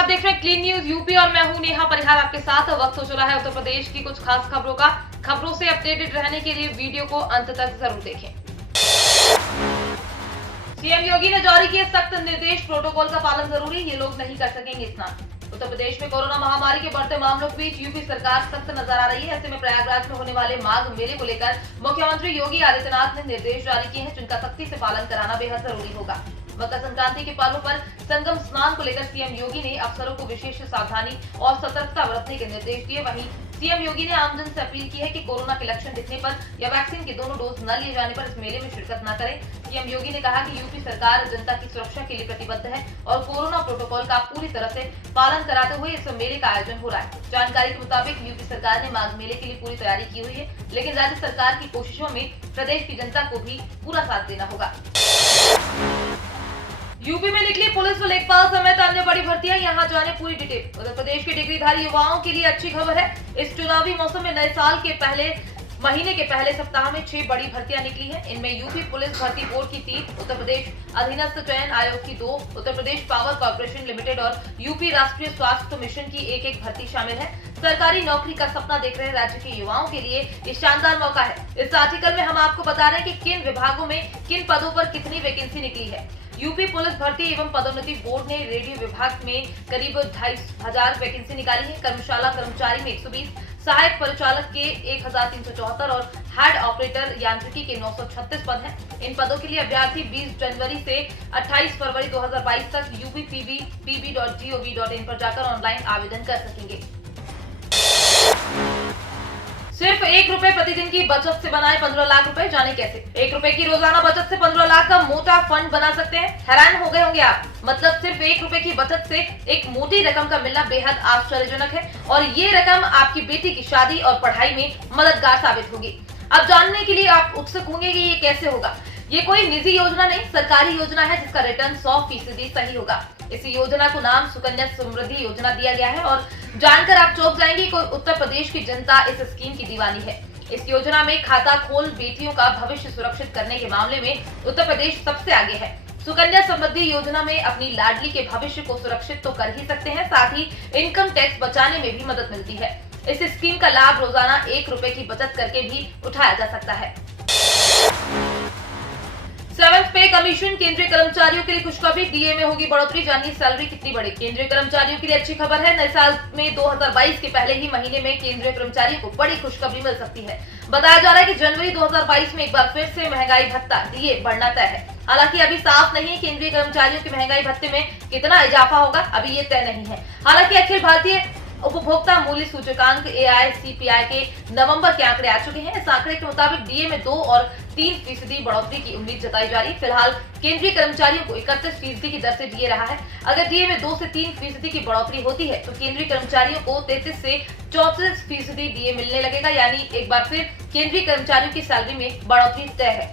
आप देख रहे हैं क्लीन न्यूज यूपी और मैं हूं नेहा परिहार आपके साथ। वक्त हो चला है उत्तर प्रदेश की कुछ खास खबरों का। खबरों से अपडेटेड रहने के लिए वीडियो को अंत तक जरूर देखें। सीएम योगी ने जारी किए सख्त निर्देश, प्रोटोकॉल का पालन जरूरी, ये लोग नहीं कर सकेंगे स्नान। उत्तर प्रदेश में कोरोना महामारी के बढ़ते मामलों के बीच यूपी सरकार सख्त नजर आ रही है। ऐसे में प्रयागराज में होने वाले माघ मेले को लेकर मुख्यमंत्री योगी आदित्यनाथ ने निर्देश जारी किए हैं, जिनका सख्ती से पालन कराना बेहद जरूरी होगा। मकर संक्रांति के पर्व पर संगम स्नान को लेकर सीएम योगी ने अफसरों को विशेष सावधानी और सतर्कता बरतने के निर्देश दिए। वहीं सीएम योगी ने आमजन से अपील की है कि कोरोना के लक्षण दिखने पर या वैक्सीन के दोनों डोज न लिए जाने पर इस मेले में शिरकत न करें। सीएम योगी ने कहा कि यूपी सरकार जनता की सुरक्षा के लिए प्रतिबद्ध है और कोरोना प्रोटोकॉल का पूरी तरह से पालन कराते हुए इस मेले का आयोजन हो रहा है। जानकारी के मुताबिक यूपी सरकार ने माघ मेले के लिए पूरी तैयारी की हुई है, लेकिन राज्य सरकार की कोशिशों में प्रदेश की जनता को भी पूरा साथ देना होगा। यूपी में निकली पुलिस व लेखपाल समेत अन्य बड़ी भर्तियां, यहां जाने पूरी डिटेल। उत्तर प्रदेश के डिग्रीधारी युवाओं के लिए अच्छी खबर है। इस चुनावी मौसम में नए साल के पहले महीने के पहले सप्ताह में 6 बड़ी भर्तियां निकली हैं। इनमें यूपी पुलिस भर्ती बोर्ड की 3, उत्तर प्रदेश अधीनस्थ चयन आयोग की 2, Uttar Pradesh power corporation limited और यूपी राष्ट्रीय स्वास्थ्य मिशन की 1-1 भर्ती शामिल है। सरकारी नौकरी का सपना देख रहे राज्य के युवाओं के लिए ये शानदार मौका है। इस आर्टिकल में हम आपको बता रहे हैं कि किन विभागों में किन पदों पर कितनी वैकेंसी निकली है। यूपी पुलिस भर्ती एवं पदोन्नति बोर्ड ने रेडियो विभाग में करीब 2,500 वैकेंसी निकाली है। कर्मशाला कर्मचारी में 120, सहायक परिचालक के 1,374 और हेड ऑपरेटर यांत्रिकी के 936 पद हैं। इन पदों के लिए अभ्यर्थी 20 जनवरी से 28 फरवरी 2022 तक upb.gov.in पर जाकर ऑनलाइन आवेदन कर सकेंगे। सिर्फ 1 रुपए प्रतिदिन की बचत से बनाए 15 लाख रुपए, जाने कैसे। 1 रुपए की रोजाना बचत से 15 लाख का मोटा फंड बना सकते हैं। हैरान हो गए होंगे आप, मतलब सिर्फ 1 रुपए की बचत से एक मोटी रकम का मिलना बेहद आश्चर्यजनक है और ये रकम आपकी बेटी की शादी और पढ़ाई में मददगार साबित होगी। अब जानने के लिए आप उत्सुक होंगे कि ये कैसे होगा। ये कोई निजी योजना नहीं, सरकारी योजना है जिसका रिटर्न 100% सही होगा। इस योजना को नाम सुकन्या समृद्धि योजना दिया गया है और जानकर आप चौंक जाएंगे कि उत्तर प्रदेश की जनता इस स्कीम की दीवानी है। इस योजना में खाता खोल बेटियों का भविष्य सुरक्षित करने के मामले में उत्तर प्रदेश सबसे आगे है। सुकन्या समृद्धि योजना में अपनी लाडली के भविष्य को सुरक्षित तो कर ही सकते हैं, साथ ही इनकम टैक्स बचाने में भी मदद मिलती है। इस स्कीम का लाभ रोजाना 1 रुपए की बचत करके भी उठाया जा सकता है। 7th पे कमीशन, केंद्रीय कर्मचारियों के लिए खुशखबरी, डीए में होगी बढ़ोतरी, जानिए सैलरी कितनी बढ़ेगी। केंद्रीय कर्मचारियों के लिए अच्छी खबर है। नए साल में 2022 के पहले ही महीने में केंद्रीय कर्मचारियों को बड़ी खुशखबरी मिल सकती है। बताया जा रहा है कि जनवरी 2022 में एक बार फिर से महंगाई भत्ता डीए बढ़ना तय है। हालांकि अभी साफ नहीं है केंद्रीय कर्मचारियों के महंगाई भत्ते में कितना इजाफा होगा, अभी ये तय नहीं है। हालांकि अखिल भारतीय उपभोक्ता मूल्य सूचकांक AICPI के नवंबर के आंकड़े आ चुके हैं। इस आंकड़े के मुताबिक डीए में 2 और 3% बढ़ोतरी की उम्मीद जताई जा रही है। फिलहाल केंद्रीय कर्मचारियों को 31% की दर से डीए रहा है। अगर डीए में 2 से 3% की बढ़ोतरी होती है तो केंद्रीय कर्मचारियों को 33 से 34% डीए मिलने लगेगा, यानी एक बार फिर केंद्रीय कर्मचारियों की सैलरी में बढ़ोतरी तय है।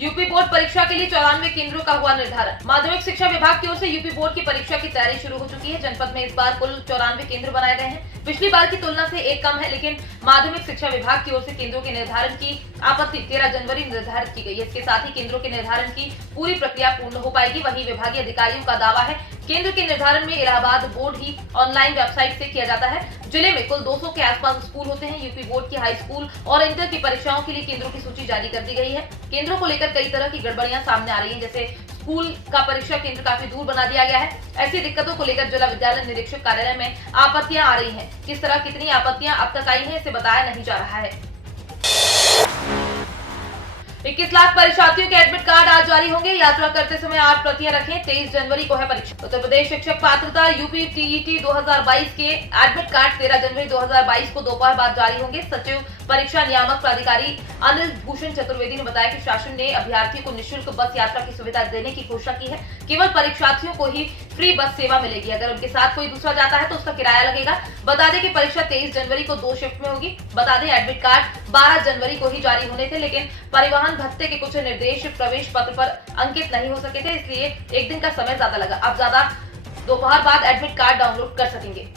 यूपी बोर्ड परीक्षा के लिए 94 केंद्रों का हुआ निर्धारण। माध्यमिक शिक्षा विभाग की ओर से यूपी बोर्ड की परीक्षा की तैयारी शुरू हो चुकी है। जनपद में इस बार कुल 94 केंद्र बनाए गए हैं। पिछली बार की तुलना से एक कम है, लेकिन माध्यमिक शिक्षा विभाग की ओर से केंद्रों के निर्धारण की आपत्ति 13 जनवरी निर्धारित की गई है। इसके साथ ही केंद्रों के निर्धारण की पूरी प्रक्रिया पूर्ण हो पाएगी। वहीं विभागीय अधिकारियों का दावा है केंद्र के निर्धारण में इलाहाबाद बोर्ड ही ऑनलाइन वेबसाइट से किया जाता है। जिले में कुल 200 के आसपास स्कूल होते हैं। यूपी बोर्ड की हाई स्कूल और इंटर की परीक्षाओं के लिए केंद्रों की सूची जारी कर दी गई है। केंद्रों को लेकर कई तरह की गड़बड़ियां सामने आ रही हैं, जैसे स्कूल का परीक्षा केंद्र काफी दूर बना दिया गया है। ऐसी दिक्कतों को लेकर जिला विद्यालय निरीक्षक कार्यालय में आपत्तियां आ रही हैं। किस तरह कितनी आपत्तियां अब तक आई हैं, इसे बताया नहीं जा रहा है। 21 लाख परीक्षार्थियों के एडमिट कार्ड आज जारी होंगे। यात्रा करते समय 8 प्रतियां रखें। 23 जनवरी को है परीक्षा। उत्तर प्रदेश शिक्षक पात्रता यूपी टीईटी 2022 के एडमिट कार्ड 13 जनवरी 2022 को दोपहर बाद जारी होंगे। सचिव परीक्षा नियामक प्राधिकारी अनिल भूषण चतुर्वेदी ने बताया कि शासन ने अभ्यर्थियों को निःशुल्क बस यात्रा की सुविधा देने की घोषणा की है। केवल परीक्षार्थियों को ही फ्री बस सेवा मिलेगी। अगर उनके साथ कोई दूसरा जाता है तो उसका किराया लगेगा। बता दें कि परीक्षा 23 जनवरी को 2 शिफ्ट में होगी। बता दें एडमिट कार्ड 12 जनवरी को ही जारी होने थे, लेकिन परिवहन भत्ते के कुछ निर्देश प्रवेश पत्र पर अंकित नहीं हो सके थे, इसलिए एक दिन का समय ज्यादा लगा। अब ज्यादा दोपहर बाद एडमिट कार्ड डाउनलोड कर सकेंगे।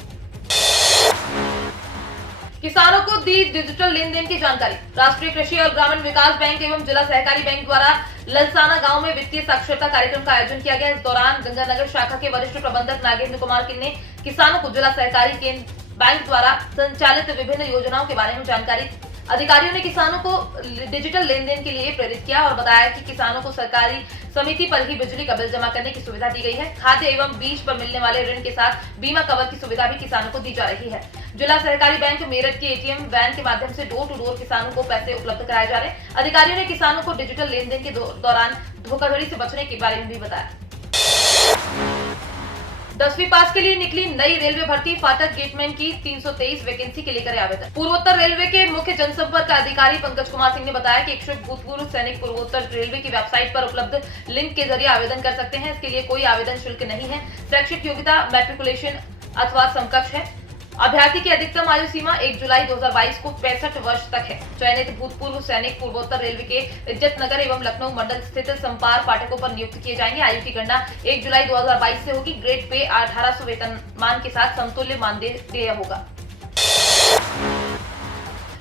किसानों को दी डिजिटल लेन देन की जानकारी। राष्ट्रीय कृषि और ग्रामीण विकास बैंक एवं जिला सहकारी बैंक द्वारा ललसाना गांव में वित्तीय साक्षरता कार्यक्रम का आयोजन किया गया। इस दौरान गंगानगर शाखा के वरिष्ठ प्रबंधक नागेंद्र कुमार ने किसानों को जिला सहकारी केंद्र बैंक द्वारा संचालित विभिन्न योजनाओं के बारे में जानकारी। अधिकारियों ने किसानों को डिजिटल लेन देन के लिए प्रेरित किया और बताया कि किसानों को सरकारी समिति पर ही बिजली का बिल जमा करने की सुविधा दी गई है। खाद्य एवं बीज पर मिलने वाले ऋण के साथ बीमा कवर की सुविधा भी किसानों को दी जा रही है। जिला सहकारी बैंक मेरठ के एटीएम वैन के माध्यम से डोर टू डोर किसानों को पैसे उपलब्ध कराए जा रहे हैं। अधिकारियों ने किसानों को डिजिटल लेन देन के दौरान धोखाधड़ी से बचने के बारे में भी बताया। 10वीं पास के लिए निकली नई रेलवे भर्ती। फाटक गेटमैन की 323 वैकेंसी के लेकर आवेदन। पूर्वोत्तर रेलवे के मुख्य जनसंपर्क अधिकारी पंकज कुमार सिंह ने बताया कि इच्छुक भूतपूर्व सैनिक पूर्वोत्तर रेलवे की वेबसाइट पर उपलब्ध लिंक के जरिए आवेदन कर सकते हैं। इसके लिए कोई आवेदन शुल्क नहीं है। शैक्षिक योग्यता मैट्रिकुलेशन अथवा समकक्ष है। अभ्यर्थी की अधिकतम आयु सीमा 1 जुलाई 2022 को 65 वर्ष तक है। चयनित भूतपूर्व सैनिक पूर्वोत्तर रेलवे के इज्जत नगर एवं लखनऊ मंडल स्थित संपार फाटकों पर नियुक्त किए जाएंगे। आयु की गणना 1 जुलाई 2022 से होगी। ग्रेड पे 1800 वेतनमान के साथ समतुल्य मानदेय होगा।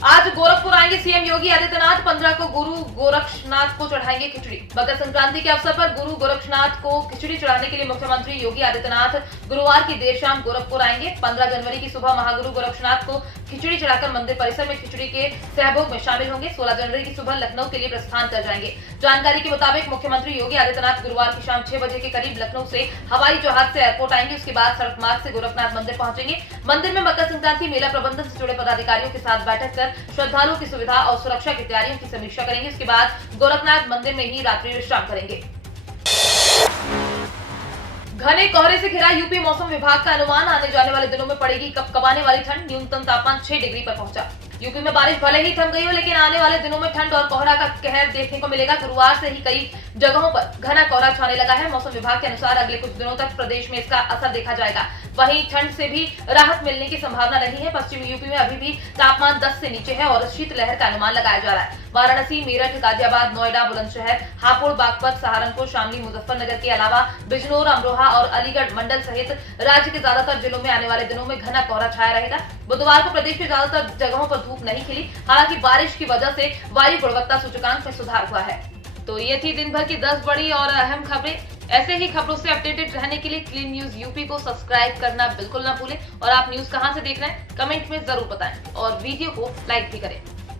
आज गोरखपुर आएंगे सीएम योगी आदित्यनाथ। 15 को गुरु गोरक्षनाथ को चढ़ाएंगे खिचड़ी। मकर संक्रांति के अवसर पर गुरु गोरक्षनाथ को खिचड़ी चढ़ाने के लिए मुख्यमंत्री योगी आदित्यनाथ गुरुवार की देर शाम गोरखपुर आएंगे। 15 जनवरी की सुबह महागुरु गोरक्षनाथ को खिचड़ी चढ़ाकर मंदिर परिसर में खिचड़ी के सहभोग में शामिल होंगे। 16 जनवरी की सुबह लखनऊ के लिए प्रस्थान कर जाएंगे। जानकारी के मुताबिक मुख्यमंत्री योगी आदित्यनाथ गुरुवार की शाम 6 बजे के करीब लखनऊ से हवाई जहाज से एयरपोर्ट आएंगे। उसके बाद सड़क मार्ग से गोरखनाथ मंदिर पहुंचेंगे। मंदिर में मकर संक्रांति मेला प्रबंधन से जुड़े पदाधिकारियों के साथ बैठक कर श्रद्धालुओं की सुविधा और सुरक्षा की तैयारियों की समीक्षा करेंगे। उसके बाद गोरखनाथ मंदिर में ही रात्रि विश्राम करेंगे। घने कोहरे से घिरा यूपी। मौसम विभाग का अनुमान, आने जाने वाले दिनों में पड़ेगी कपकपाने वाली ठंड। न्यूनतम तापमान 6 डिग्री पर पहुंचा। यूपी में बारिश भले ही थम गई हो, लेकिन आने वाले दिनों में ठंड और कोहरा का कहर देखने को मिलेगा। गुरुवार से ही कई जगहों पर घना कोहरा छाने लगा है। मौसम विभाग के अनुसार अगले कुछ दिनों तक प्रदेश में इसका असर देखा जाएगा। वहीं ठंड से भी राहत मिलने की संभावना नहीं है। पश्चिमी यूपी में अभी भी तापमान 10 से नीचे है और शीतलहर का अनुमान लगाया जा रहा है। वाराणसी, मेरठ, गाजियाबाद, नोएडा, बुलंदशहर, हापुड़, बागपत, सहारनपुर, शामली, मुजफ्फरनगर के अलावा बिजनौर, अमरोहा और अलीगढ़ मंडल सहित राज्य के ज्यादातर जिलों में आने वाले दिनों में घना कोहरा छाया रहेगा। बुधवार को प्रदेश के ज्यादातर जगहों पर धूप नहीं खिली। हालांकि बारिश की वजह से वायु गुणवत्ता सूचकांक में सुधार हुआ है। तो ये थी दिन भर की 10 बड़ी और अहम खबरें। ऐसे ही खबरों से अपडेटेड रहने के लिए क्लीन न्यूज यूपी को सब्सक्राइब करना बिल्कुल ना भूलें। और आप न्यूज कहां से देख रहे हैं कमेंट में जरूर बताएं और वीडियो को लाइक भी करें।